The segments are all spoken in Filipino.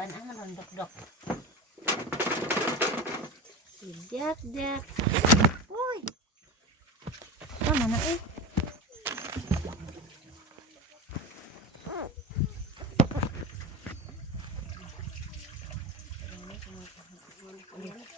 kuan ang rondok-dok. Dak. Uy. Tama na eh.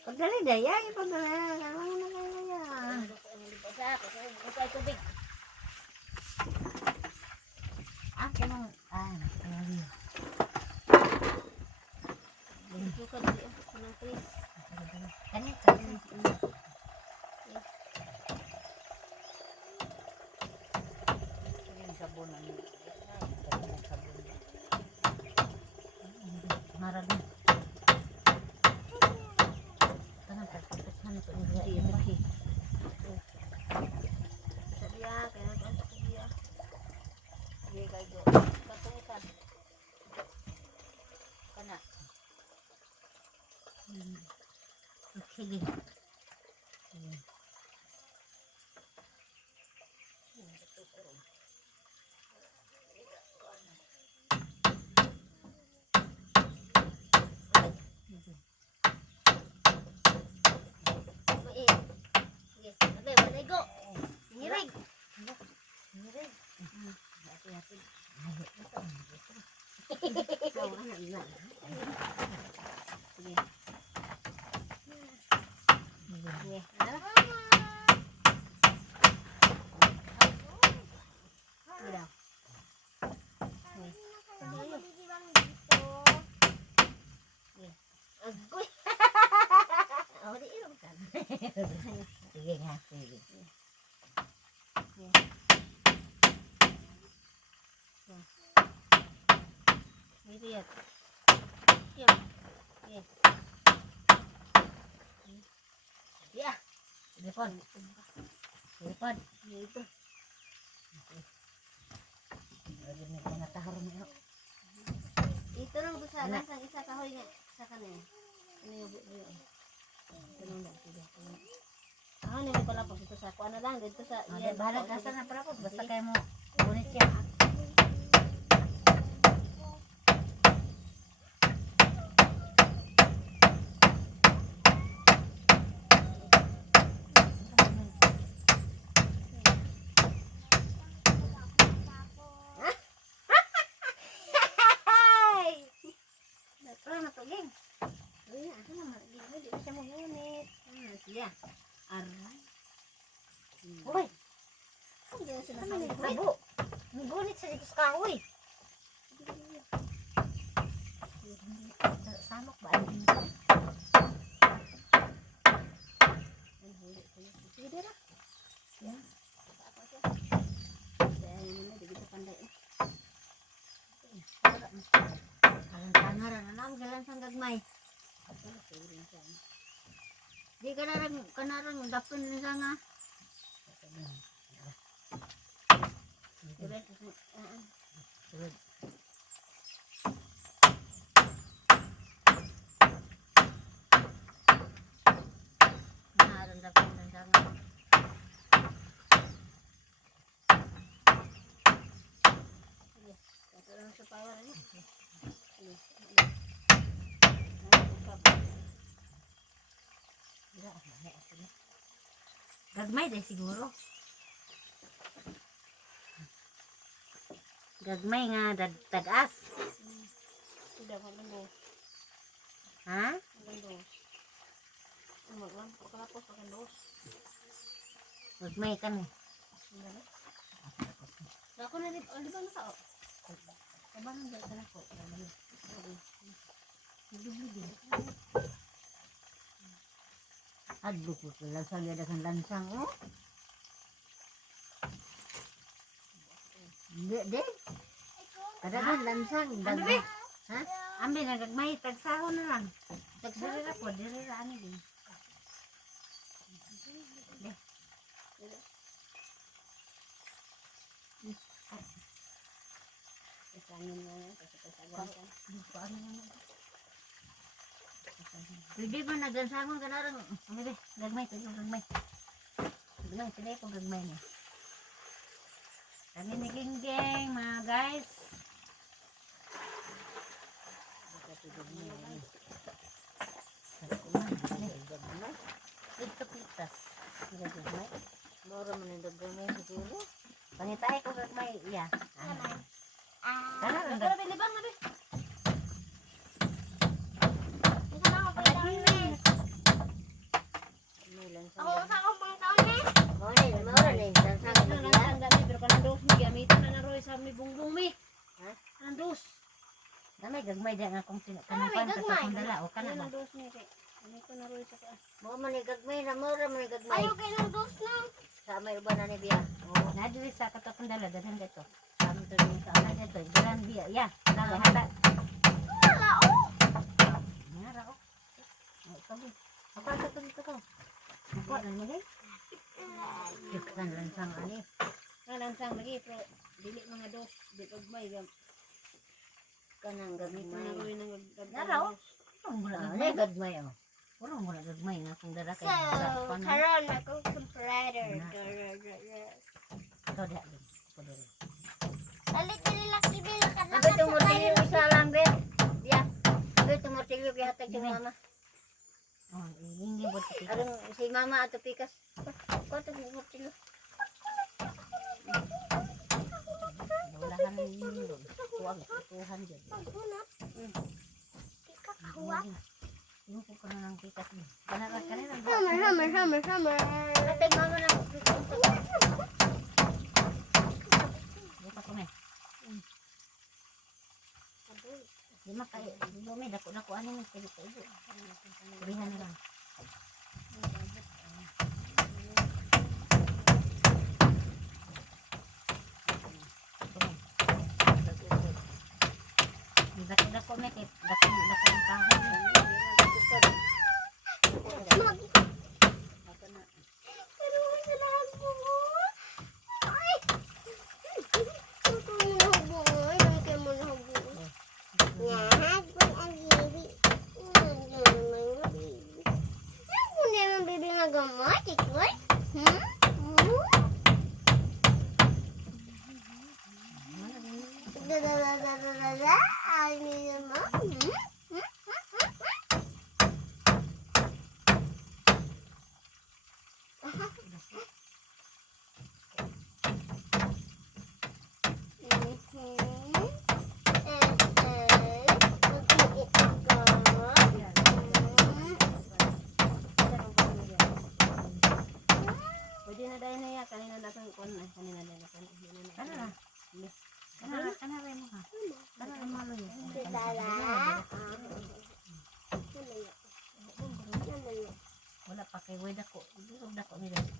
Pagdali daya, pagdali. Ano na kaya? Sa tubig. Ako nang nakakalawi. Suka di ako nang tris. Kanit. Sabon na niya. Marag na. Tanang pagpapasman ito niya. Iya lagi. Sabiya, kaya ito ang sabiya. Sige kayo. Katungitan. Kana. Sige. Agoy. Oh, di irom kan. Sige nga, sige. Miriat. Yan. Yes. Ya. Telepon. Itu. Lagi ni pinatahor mo. Ito lang sa lang isa kahoy nga sa kanila. Ano yung buo? Ganun lang sige. Ah, nila pala po dito sa kuan na lang dito sa iya. Bahala ka sa na pala po basta kay mo bunit siya. Ya, aray. Uy. Ano na yung nagunit sa dito sa kahoy. Samok ba? Sige dira. Yan. Dahil naman na, di kita panday. Kalang-tangaran na lang, galan sang gagmay. Di kanarang dapun ni sana. Kanarang dapun ni sana. Yes, katarang sa power ni. Yes. Gagmay deh siguro. Gagmay nga tagas. Tidak maganda. Ha? Maganda. Magwan ko kala ko pakai dos. Gagmay kan. Ako na di ba na tao? Kaban na dala ko. Nagdubli. Aduh, langsang dia dengan langsang, oh. Dek. Kadang langsang, dagmay. Ha? Ambil na dagmay, tagsahon na lang. Tagsahon na po, dirira ani din. Dek. Isangin na yan, kasi tagsahon ka. Paano na yan? Bibi ba nagdansangon ka na rin? Bibi, gagmay, gagmay. Gagmay, sila po gagmay niya. Kami ni Ginggeng, mga guys. Gagmay. Mura man yung dagramay siguro. Pangitay ko gagmay. Iya. Naman. Kana rin Pero bilibang na, be. Ikaw na ako pa yung May lansang. Ako sa akong pang taon, eh. Mura na yung lansang. Ano lang ang dami pero kanang dos mi gamitan na naroy sa mi bungbong mi. Ha? Kanang dos. Damay gagmay din akong Damay, kanang gagmay. sa akong dala o kana ba? Kanang dos mi kay. Ano ko naroy sa ka. Mura man yung gagmay na, mura man yung gagmay. Ayaw kayo ng dos na. Sa may uban na ni Bia. Oh, na diri sa katong dala dadan dito. Kami to din sa ana dito. Dalan biya. Ya, dalan hata. Wala, oh. Ngara o. Ay sabi. Apa sa to dito ko? Ako na mo gay. Kan lang sang ani. Kanang sang lagi pero dili mga dos. Di gagmay gam. Kanang Dito naroy gagmay. nang Naraw? Ang mula Ano gagmay. yung gagmay oh? Puro mula gagmay nga akong dala kay. So, sa kanan. karon akong comparator. To da. Ko diri. Alit dili laki bila ka Sabi tumortilyo isa lang, Bia. Bia. Sabi tumortilyo kaya hatag si mama. Oh, hindi bot kita. Arong si mama ato pikas. Kota tumortilyo. Wala ka nang hindi. Kuwag tuhan jud. Yung ko kana nang pikas ni. Kana ra kana nang. Hammer. Hatag mama na pikas. Buka ko na. Di makay, may dako-dako ano ni kay ibo. Kurihan na lang. Di dako-dako may kay dako-dako ang kahoy. Pero wala na ako. Ay! Ito mo na ako. Ito mo na ako. Yan, kung ang baby. Ako na yung baby na gamot, ikoy? Da-da-da-da-da-da. Ay, niya mo. Pwede na dahil na ya kanina na kang kon na kanina na na kan. Kana na. Kana ra mo ha. Kana ra malo yun. Wala pa kay way dako. Durog dako mi dali.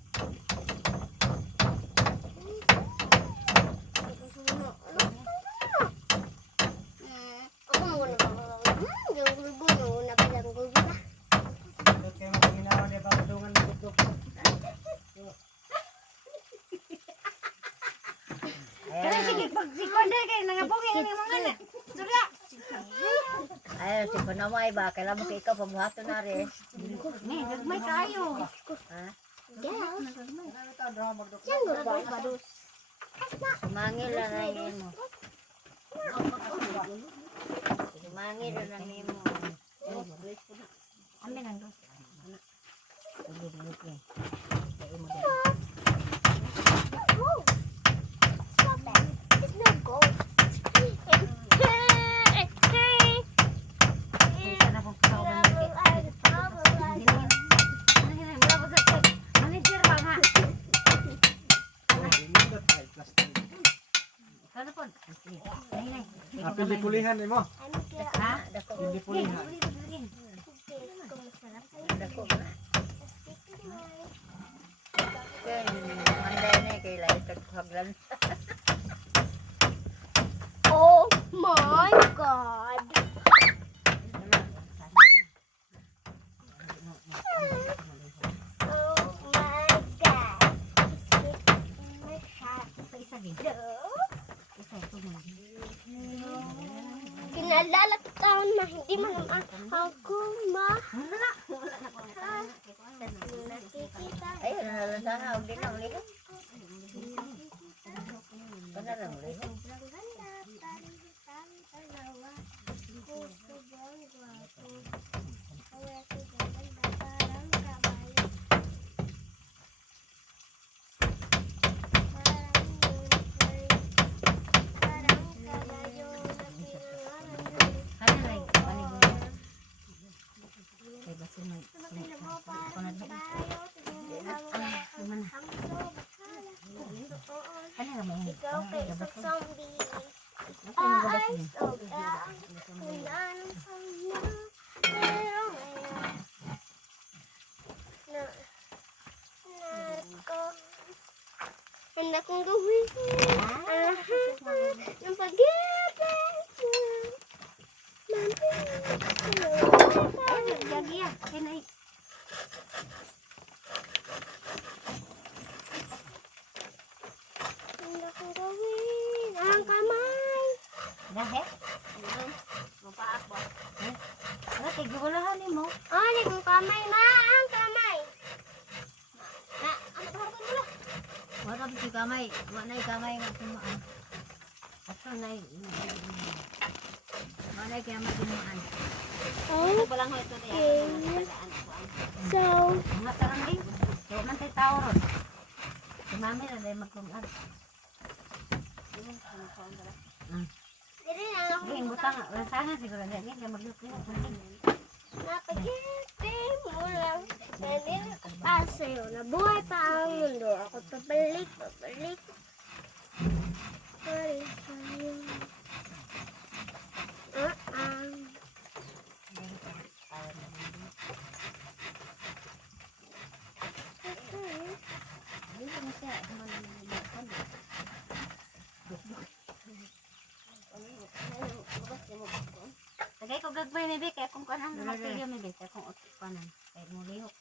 Ayan. Sige pag recorder kay nangabuhi ni mga anak. Surya. Ayan, si Panamay ba? Kailan mo kay ikaw pabuhato na rin. Ni gagmay kayo. Ha? Sumangil lang ang iyon mo. Sumangil lang ang iyon mo. Amin ang dos. Sige, sige. Kay mo dali. Sana po sa uban kay. Manager lang ha. Kana po. Sige. Nay. Apil di pulihan ni mo. Ha? Dako. Hindi pulihan. Dako na. Kaya, manday na kay Lai Tagpaglan. Oh my God! Oh my God! Isa din. Isa ito mo. Kinalala ko taon na hindi man ako nakikita. Ay, nalasana. Huwag din na ulit. Kana lang ulit. ay sobrang handa ng sama. Pero ngayon, handa kong gawin ang lahat ng pag-ibig mo. Lagi ya. Kinay. Handa kong gawin ang kamay. Dahil? Mapaak ba? Ano, tigulahan mo. Ani kong kamay, ma, ang kamay. Na, ang bahar ko nila. Wala ba si kamay? Wala na kamay nga tumaan. Ato na wala kaya matimaan. Oh, Ito lang ho ito niya. Okay. so, Mga tarang din. So, man tayo tao ron. Si mami na dahil magkumaan. dili na ako Hindi, butang. Sana siguro na hindi. Maglutin ako. napag-ibig mo lang. Dahil sa'yo, nabuhay pa ang mundo. Ako pabalik. Balik sa'yo. Hindi na siya. Tagay ko gagmay ni Bek. Kaya kung kanan na matilyo ni Bek. Kaya kung kanan. Kaya mulihok.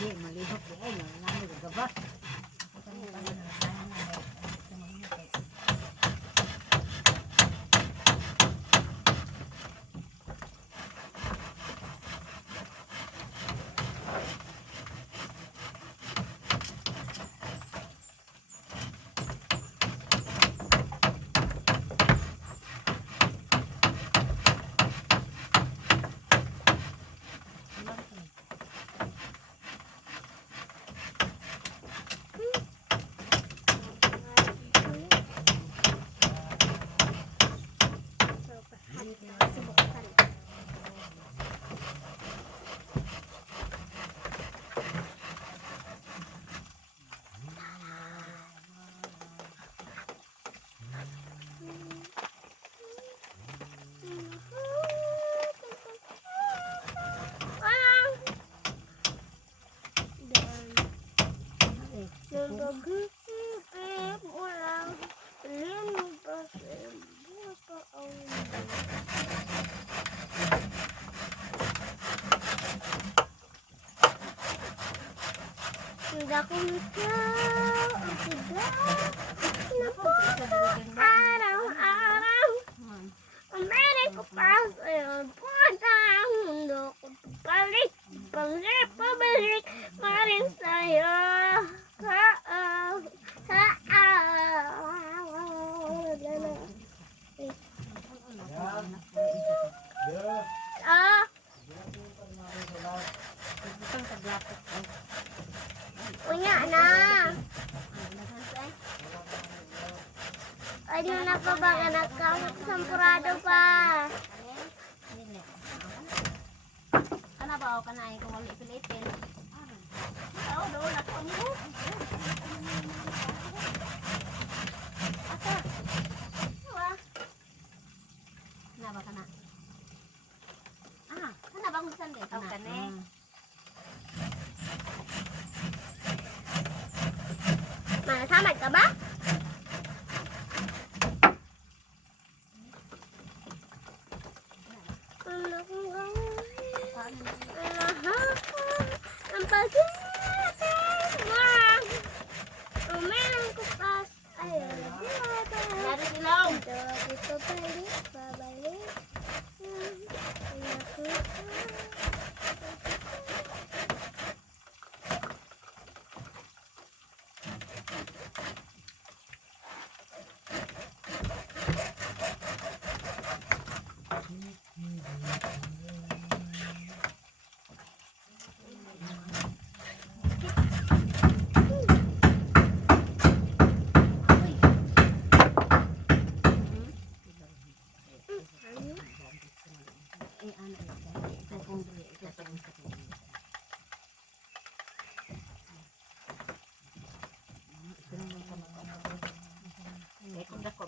Hindi, malihok di ay. Nami gagabas. Nagagipip mo lang. Alin pa sa'yo. Pa ang hindi ako ikaw. Ang sigaw. Araw-araw. Ang meron ko pa sa'yo. Punta ang mundo ko. Pabalik. Pabalik. Maring sa'yo. Unya na. Ay, di na pa ba anak ka? Sampurado pa. Kana ba o kana ay kung wali Pilipin? Oo, doon ako niyo. Asa? Diba? Kana ba kana? Kana ba kung saan din? Kana. Malasamad ka ba? Ano kung gawin? Ang pag-ibig mo. Umilang ko pas. Ayaw na bumata. Dari silaw. Dito babalik.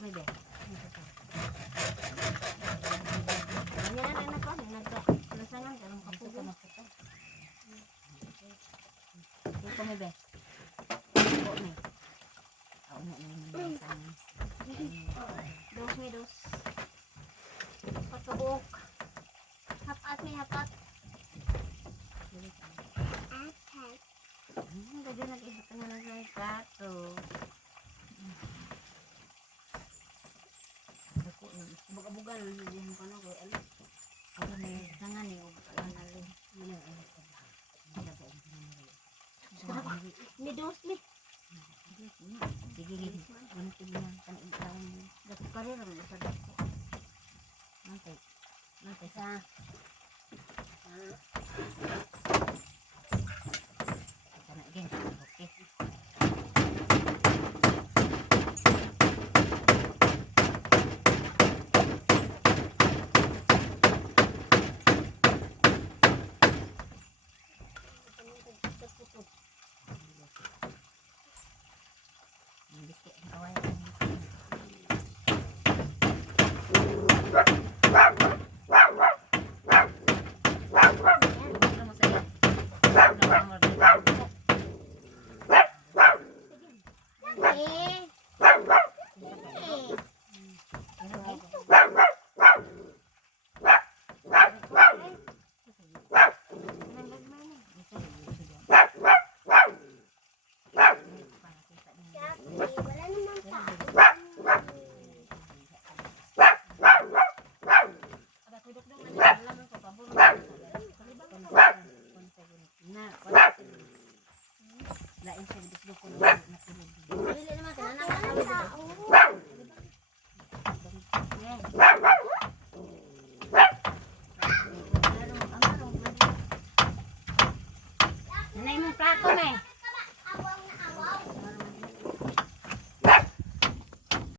may be. Ganyan na rin ako. Nagkalasangan. Ganun Ito kapugo. ka makita. Ito may be. Ito may. Ako na naman sa Dos may dos. Patuok. Hapat may hapat. Apat. Gagyan nag-isip ka na lang sa plato. Dako na. Buga-buga na sa diyan ko na. Ano? Ako may Tangan eh. Alanalin. Ni dos ni. sige gini. Ganun tignan kan ikaw mo. Dati ka rin ang nasa dako. Nantay. Nantay Sa sana again. Okay. Hindi kaway. Ano mo sa'yo? Eh. Wala namang tao. Lain sa gusto ko na natulog. dili naman ka na Walang tao. Nanay mong plato, me.